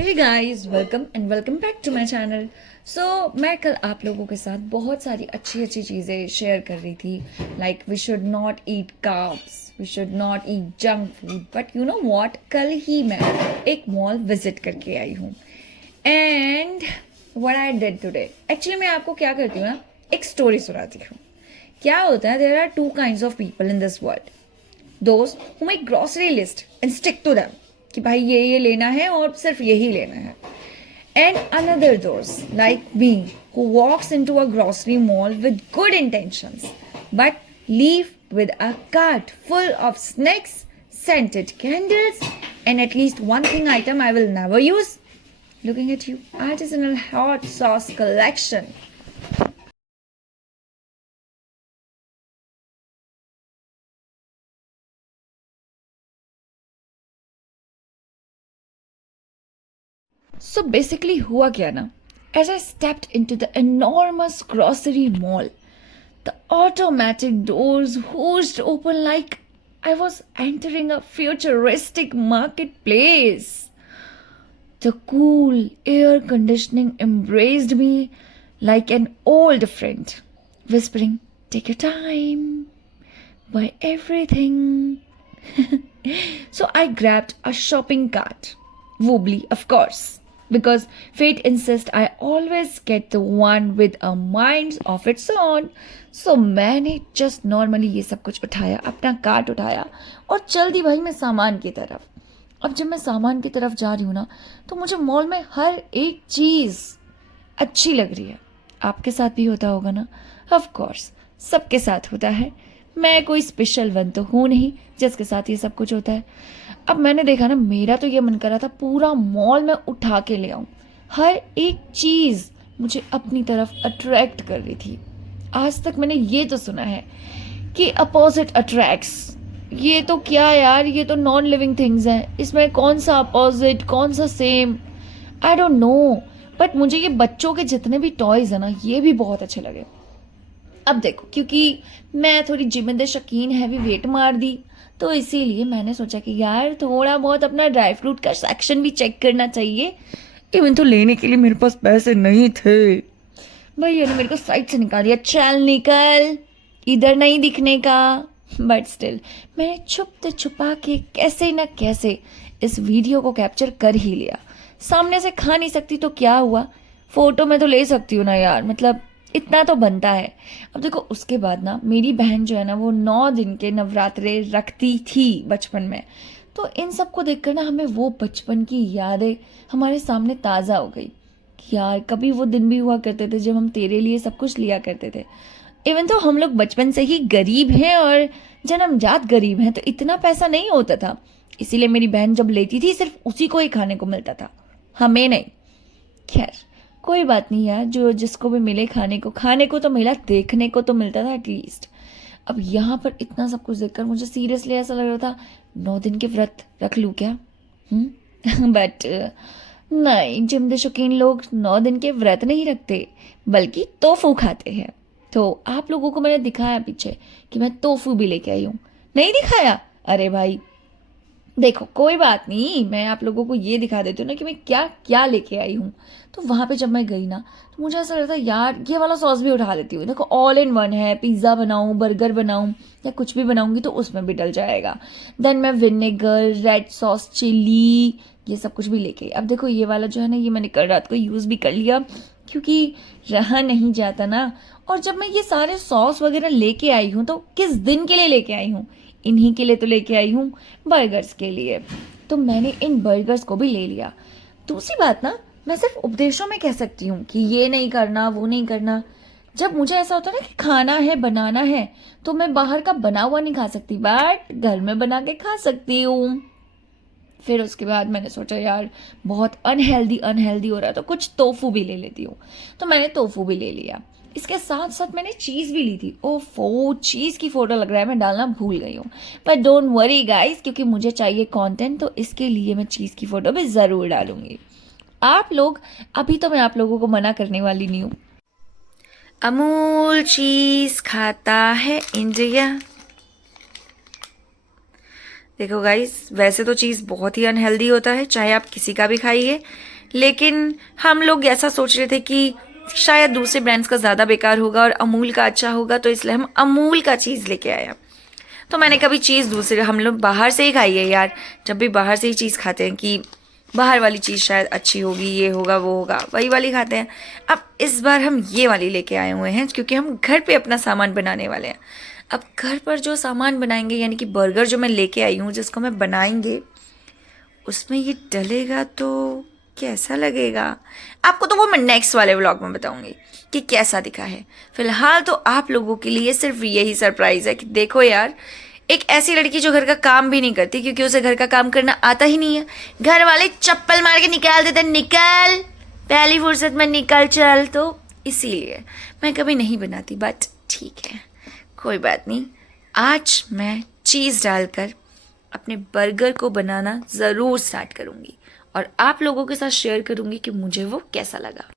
Hey guys, welcome back to my channel. मैं कल आप लोगों के साथ बहुत सारी अच्छी अच्छी चीज़ें शेयर कर रही थी। Like we should not eat carbs, we should not eat junk food. But you know what, कल ही मैं एक मॉल विजिट करके आई हूँ। And what I did today, actually मैं आपको क्या करती हूँ ना, एक स्टोरी सुनाती हूँ। क्या होता है, there are two kinds of people in this world. दोस्त who make grocery list and stick to them कि भाई ये लेना है और सिर्फ यही लेना है। एंड अनदर दोस्त like me who walks into a grocery mall with good intentions but leave with a cart full of snacks, scented candles, and at least one thing item I will never use. Looking at you, artisanal hot sauce collection. So basically हुआ क्या ना, as I stepped into the enormous grocery mall, the automatic doors whoosed open like I was entering a futuristic marketplace. The cool air conditioning embraced me like an old friend, whispering, "Take your time, buy everything." So I grabbed a shopping cart. Wobbly, of course, because fate insists I always get the one with a mind of its own. So मैंने just normally ये सब कुछ उठाया, अपना cart उठाया और चल दी भाई मैं सामान की तरफ। अब जब मैं सामान की तरफ जा रही हूँ ना, तो मुझे मॉल में हर एक चीज़ अच्छी लग रही है। आपके साथ भी होता होगा ना? ऑफ कोर्स सबके साथ होता है। मैं कोई स्पेशल वन तो हूँ नहीं जिसके साथ ये सब कुछ होता है। अब मैंने देखा ना, मेरा तो ये मन कर रहा था पूरा मॉल में उठा के ले आऊँ। हर एक चीज़ मुझे अपनी तरफ अट्रैक्ट कर रही थी। आज तक मैंने ये तो सुना है कि अपोजिट अट्रैक्ट्स। ये तो क्या यार, ये तो नॉन लिविंग थिंग्स हैं, इसमें कौन सा अपोजिट कौन सा same, I don't know. But मुझे ये बच्चों के जितने भी टॉयज है ना, ये भी बहुत अच्छे लगे। अब देखो, क्योंकि मैं थोड़ी जिम शौकीन, हैवी वेट मार दी, तो इसीलिए मैंने सोचा कि यार थोड़ा बहुत अपना ड्राई फ्रूट का सेक्शन भी चेक करना चाहिए। इवन तो लेने के लिए मेरे पास पैसे नहीं थे। भैया ने मेरे को साइड से निकाल दिया, चल निकल, इधर नहीं दिखने का। बट स्टिल मैंने छुपते छुपा के कैसे ना कैसे इस वीडियो को कैप्चर कर ही लिया। सामने से खा नहीं सकती तो क्या हुआ, फोटो में तो ले सकती हूँ ना यार, मतलब इतना तो बनता है। अब देखो, उसके बाद ना मेरी बहन जो है ना, वो 9 दिन के नवरात्रे रखती थी बचपन में। तो इन सब को देखकर ना हमें वो बचपन की यादें हमारे सामने ताज़ा हो गई कि यार कभी वो दिन भी हुआ करते थे जब हम तेरे लिए सब कुछ लिया करते थे। इवन तो हम लोग बचपन से ही गरीब हैं और जन्मजात गरीब हैं, तो इतना पैसा नहीं होता था। इसीलिए मेरी बहन जब लेती थी सिर्फ उसी को ही खाने को मिलता था, हमें नहीं। खैर कोई बात नहीं यार, जो जिसको भी मिले खाने को तो मिला, देखने को तो मिलता था एटलीस्ट। अब यहाँ पर इतना सब कुछ देखकर मुझे सीरियसली ऐसा लग रहा था 9 दिन के व्रत रख लूँ क्या। बट नहीं, जिम शौकीन लोग 9 दिन के व्रत नहीं रखते, बल्कि तोफू खाते हैं। तो आप लोगों को मैंने दिखाया पीछे कि मैं तोफू भी लेके आई हूँ, नहीं दिखाया? अरे भाई देखो, कोई बात नहीं, मैं आप लोगों को ये दिखा देती हूँ ना कि मैं क्या क्या लेके आई हूँ। तो वहाँ पे जब मैं गई ना, तो मुझे ऐसा लगता यार ये वाला सॉस भी उठा लेती हूँ। देखो ऑल इन वन है, पिज़्ज़ा बनाऊँ, बर्गर बनाऊँ या कुछ भी बनाऊँगी तो उसमें भी डल जाएगा। देन मैं विनेगर, रेड सॉस, चिली, ये सब कुछ भी लेके आई। अब देखो ये वाला जो है ना, ये मैंने कल रात को यूज़ भी कर लिया क्योंकि रहा नहीं जाता ना। और जब मैं ये सारे सॉस वगैरह लेके आई हूँ तो किस दिन के लिए लेके आई हूँ? इन्हीं के लिए तो लेके आई हूँ, बर्गर्स के लिए। तो मैंने इन बर्गर्स को भी ले लिया। दूसरी बात ना, मैं सिर्फ उपदेशों में कह सकती हूँ कि ये नहीं करना वो नहीं करना। जब मुझे ऐसा होता है ना कि खाना है, बनाना है, तो मैं बाहर का बना हुआ नहीं खा सकती, बट घर में बना के खा सकती हूँ। फिर उसके बाद मैंने सोचा यार बहुत अनहेल्दी अनहेल्दी हो रहा है, तो कुछ टोफू भी ले लेती हूँ। तो मैंने टोफू भी ले लिया। इसके साथ साथ मैंने चीज़ भी ली थी। ओफो, चीज़ की फ़ोटो लग रहा है मैं डालना भूल गई हूँ, पर डोंट वरी गाइस, क्योंकि मुझे चाहिए कंटेंट, तो इसके लिए मैं चीज़ की फ़ोटो भी ज़रूर डालूंगी। आप लोग, अभी तो मैं आप लोगों को मना करने वाली नहीं हूँ। अमूल चीज़ खाता है इंडिया, देखो गाइस, वैसे तो चीज़ बहुत ही अनहेल्दी होता है, चाहे आप किसी का भी खाइए, लेकिन हम लोग ऐसा सोच रहे थे कि शायद दूसरे ब्रांड्स का ज़्यादा बेकार होगा और अमूल का अच्छा होगा, तो इसलिए हम अमूल का चीज़ लेके आए। तो मैंने कभी चीज़ दूसरे, हम लोग बाहर से ही खाई है यार, जब भी बाहर से ही चीज़ खाते हैं कि बाहर वाली चीज़ शायद अच्छी होगी, ये होगा वो होगा, वही वाली खाते हैं। अब इस बार हम ये वाली लेके आए हुए हैं क्योंकि हम घर पे अपना सामान बनाने वाले हैं। अब घर पर जो सामान बनाएंगे, यानी कि बर्गर जो मैं लेके आई हूँ जिसको मैं बनाएंगे, उसमें ये डलेगा तो कैसा लगेगा, आपको तो वो मैं नेक्स्ट वाले व्लॉग में बताऊंगी कि कैसा दिखा है। फिलहाल तो आप लोगों के लिए सिर्फ यही सरप्राइज है कि देखो यार, एक ऐसी लड़की जो घर का काम भी नहीं करती क्योंकि उसे घर का काम करना आता ही नहीं है, घर वाले चप्पल मार के निकाल देते, निकल पहली फुर्सत में निकल चल, तो इसीलिए मैं कभी नहीं बनाती। बट ठीक है, कोई बात नहीं, आज मैं चीज़ डालकर अपने बर्गर को बनाना ज़रूर स्टार्ट करूँगी और आप लोगों के साथ शेयर करूँगी कि मुझे वो कैसा लगा।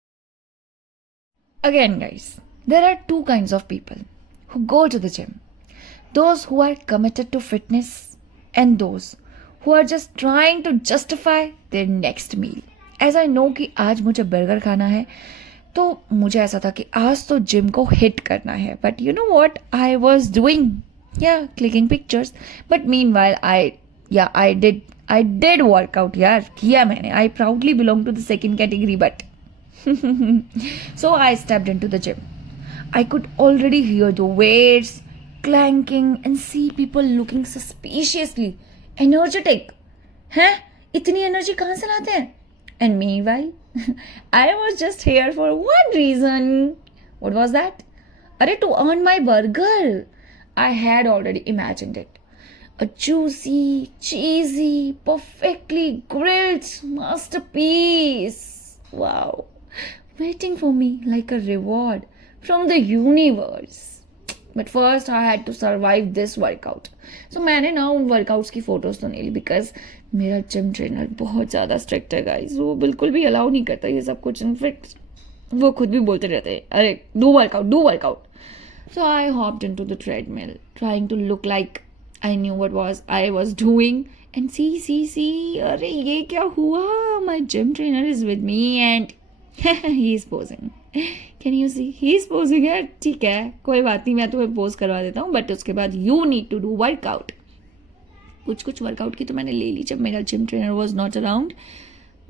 Again guys, there are two kinds of people who go to the gym. Those who are committed to fitness and those who are just trying to justify their next meal. As I know कि आज मुझे burger खाना है, तो मुझे ऐसा था कि आज तो जिम को हिट करना है। But you know what I was doing? Yeah clicking pictures. But meanwhile I did workout यार, किया मैंने। I proudly belong to the second category, but so I stepped into the gym. I could already hear the weights clanking and see people looking suspiciously energetic. हैं? इतनी energy कहाँ से लाते हैं? And meanwhile, I was just here for one reason. What was that? अरे, to earn my burger. I had already imagined it. A juicy, cheesy, perfectly grilled masterpiece. Wow. Waiting for me like a reward from the universe. But first I had to survive this workout. So मैंने ना उन workouts की photos तो नहीं ली, because मेरा gym trainer बहुत ज़्यादा strict है गाइज, वो बिल्कुल भी अलाउ नहीं करता ये सब कुछ। इनफैक्ट वो खुद भी बोलते रहते हैं, अरे do workout. So I hopped into the treadmill trying to look like I knew what I was doing and see अरे ये क्या हुआ, my gym trainer is with me and he is posing. Can you see, he is posing है। ठीक है, कोई बात नहीं, मैं तुम्हें पोज करवा देता हूँ, बट उसके बाद you need to do workout. कुछ वर्कआउट की तो मैंने ले ली जब मेरा gym trainer was not around.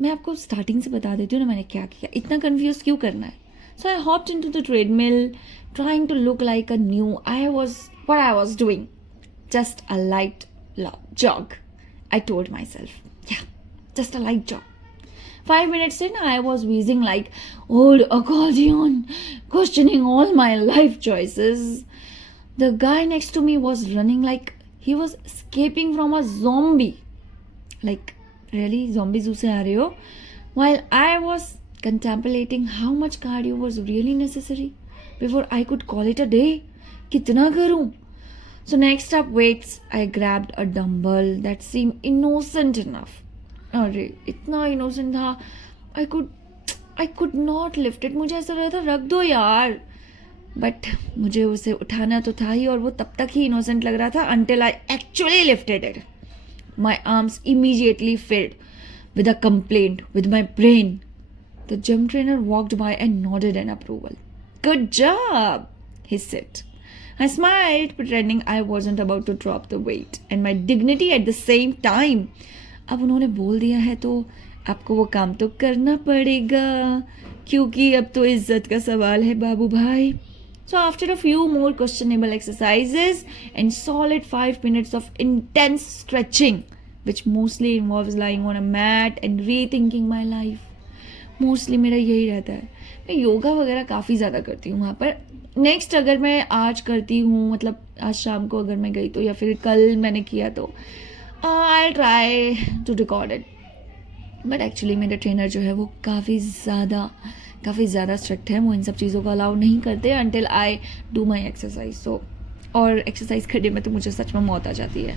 मैं आपको स्टार्टिंग से बता देती हूँ ना मैंने क्या किया, इतना कन्फ्यूज क्यों करना है। So I hopped into the treadmill trying to look like a new. I was doing just a light jog. I told myself, yeah, just a light jog. 5 minutes in, I was wheezing like old accordion, questioning all my life choices. The guy next to me was running like he was escaping from a zombie. Like, really? Zombie zoo se aa rahe ho? While I was contemplating how much cardio was really necessary before I could call it a day. Kitna karu? So next up, weights. I grabbed a dumbbell that seemed innocent enough. अरे इतना innocent था, I could not lift it. मुझे ऐसा लग रहा था रख दो यार, बट मुझे उसे उठाना तो था ही, और वो तब तक ही innocent लग रहा था until I actually lifted it. My arms immediately filled with a complaint with my brain. The gym trainer walked by and nodded in approval. Good job, he said. I smiled, pretending I wasn't about to drop the weight and my dignity at the same time. अब उन्होंने बोल दिया है तो आपको वो काम तो करना पड़ेगा, क्योंकि अब तो इज्जत का सवाल है बाबू भाई. So after a few more questionable exercises and solid 5 minutes of intense stretching, which mostly involves lying on a mat and rethinking my life. Mostly मेरा यही रहता है. मैं योगा वगैरह काफ़ी ज़्यादा करती हूँ वहाँ पर. नेक्स्ट अगर मैं आज करती हूँ, मतलब आज शाम को अगर मैं गई तो, या फिर कल मैंने किया तो I try to record it. But actually मेरे ट्रेनर जो है वो काफ़ी ज़्यादा स्ट्रिक्ट है. वो इन सब चीज़ों को अलाउ नहीं करते until I do my exercise. So और एक्सरसाइज करने में तो मुझे सच में मौत आ जाती है.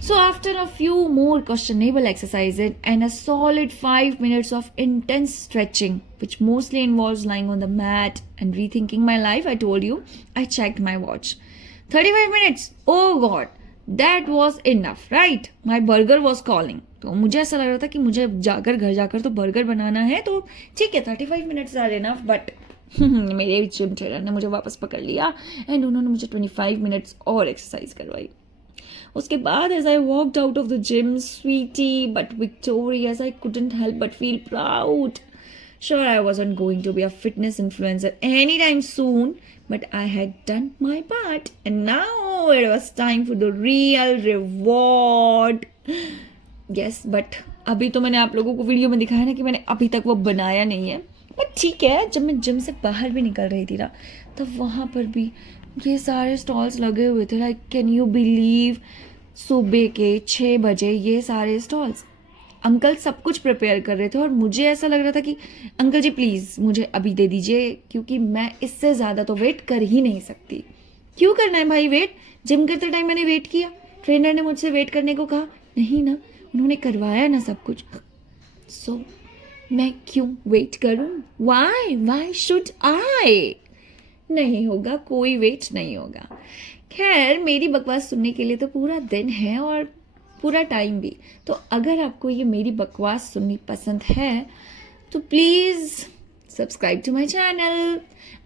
So after a few more questionable exercises and a solid 5 minutes of intense stretching, which mostly involves lying on the mat and rethinking my life, I told you, I checked my watch. 35 minutes! Oh God! That was enough, right? My burger was calling. तो मुझे ऐसा लग रहा था कि मुझे घर जाकर तो बर्गर बनाना है, तो ठीक है 35 मिनट्स आर इनफ. बट मेरे जिम ट्रेनर ने मुझे वापस पकड़ लिया एंड उन्होंने मुझे 25 मिनट्स और एक्सरसाइज करवाई. उसके बाद as I walked out of the gym, sweaty but victorious, I couldn't help but feel proud. Sure, I wasn't going to be a fitness influencer anytime soon, but I had done my part. And now it was time for the real reward. Yes, but अभी तो मैंने आप लोगों को video में दिखाया ना कि मैंने अभी तक वो बनाया नहीं है. बट ठीक है, जब मैं जिम से बाहर भी निकल रही थी ना, तब वहाँ पर भी ये सारे स्टॉल्स लगे हुए थे. लाइक कैन यू बिलीव, सुबह के 6 बजे ये सारे स्टॉल्स. अंकल सब कुछ प्रिपेयर कर रहे थे और मुझे ऐसा लग रहा था कि अंकल जी प्लीज़ मुझे अभी दे दीजिए, क्योंकि मैं इससे ज़्यादा तो वेट कर ही नहीं सकती. क्यों करना है भाई वेट? जिम करते टाइम मैंने वेट किया, ट्रेनर ने मुझसे वेट करने को कहा नहीं ना, उन्होंने करवाया ना सब कुछ. सो मैं क्यों वेट करूं? Why should I? नहीं होगा, कोई वेट नहीं होगा. खैर, मेरी बकवास सुनने के लिए तो पूरा दिन है और पूरा टाइम भी. तो अगर आपको ये मेरी बकवास सुननी पसंद है तो please subscribe to my channel.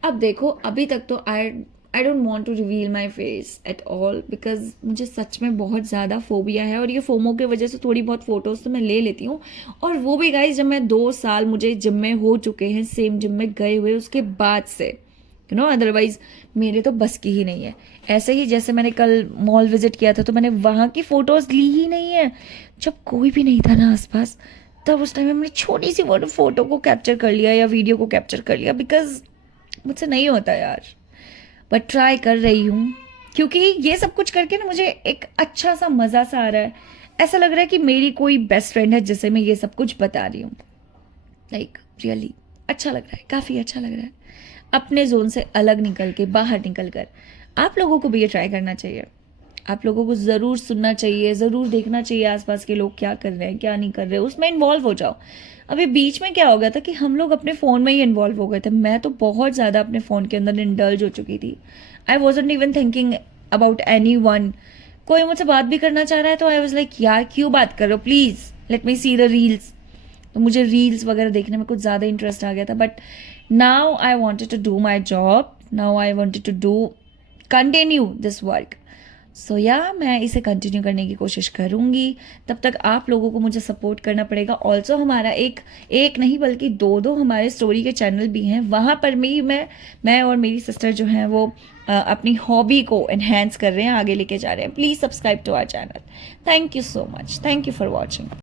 अब देखो, अभी तक तो I don't want to reveal my face at all, because मुझे सच में बहुत ज़्यादा फोबिया है और ये फोमो की वजह से थोड़ी बहुत फ़ोटोज़ तो मैं ले लेती हूँ. और वो भी गाइस, जब मैं 2 साल मुझे जिम में हो चुके हैं, सेम जिम में गए हुए उसके बाद से, अदरवाइज मेरे तो बस की ही नहीं है. ऐसे ही जैसे मैंने कल मॉल विजिट किया था तो मैंने वहाँ की फ़ोटोज़ ली ही नहीं है. जब कोई भी नहीं था ना आसपास, तब उस टाइम में मैंने छोटी सी फ़ोटो को कैप्चर कर लिया या वीडियो को कैप्चर कर लिया, बिकॉज मुझसे नहीं होता यार. बट ट्राई कर रही हूँ, क्योंकि ये सब कुछ करके ना मुझे एक अच्छा सा मज़ा सा आ रहा है. ऐसा लग रहा है कि मेरी कोई बेस्ट फ्रेंड है जिसे मैं ये सब कुछ बता रही हूँ. लाइक रियली अच्छा लग रहा है, काफ़ी अच्छा लग रहा है. अपने जोन से अलग निकल के, बाहर निकल कर आप लोगों को भी ये ट्राई करना चाहिए. आप लोगों को ज़रूर सुनना चाहिए, ज़रूर देखना चाहिए आसपास के लोग क्या कर रहे हैं, क्या नहीं कर रहे, उसमें इन्वॉल्व हो जाओ. अभी बीच में क्या हो गया था कि हम लोग अपने फ़ोन में ही इन्वॉल्व हो गए थे. मैं तो बहुत ज़्यादा अपने फ़ोन के अंदर इंडल्ज हो चुकी थी. आई wasn't even thinking about any one. कोई मुझसे बात भी करना चाह रहा है तो आई वॉज लाइक यार क्यों बात कर रहे हो, please let me see the reels. तो मुझे रील्स वगैरह देखने में कुछ ज़्यादा इंटरेस्ट आ गया था. But now I wanted to do my job, now I wanted to do continue this work. So yeah मैं इसे कंटिन्यू करने की कोशिश करूँगी. तब तक आप लोगों को मुझे सपोर्ट करना पड़ेगा. ऑल्सो हमारा एक नहीं बल्कि 2 हमारे स्टोरी के चैनल भी हैं. वहाँ पर भी मैं और मेरी सिस्टर जो हैं वो अपनी हॉबी को एनहेंस कर रहे हैं, आगे लेके जा रहे हैं. Please subscribe to our channel. Thank you so much. Thank you for watching.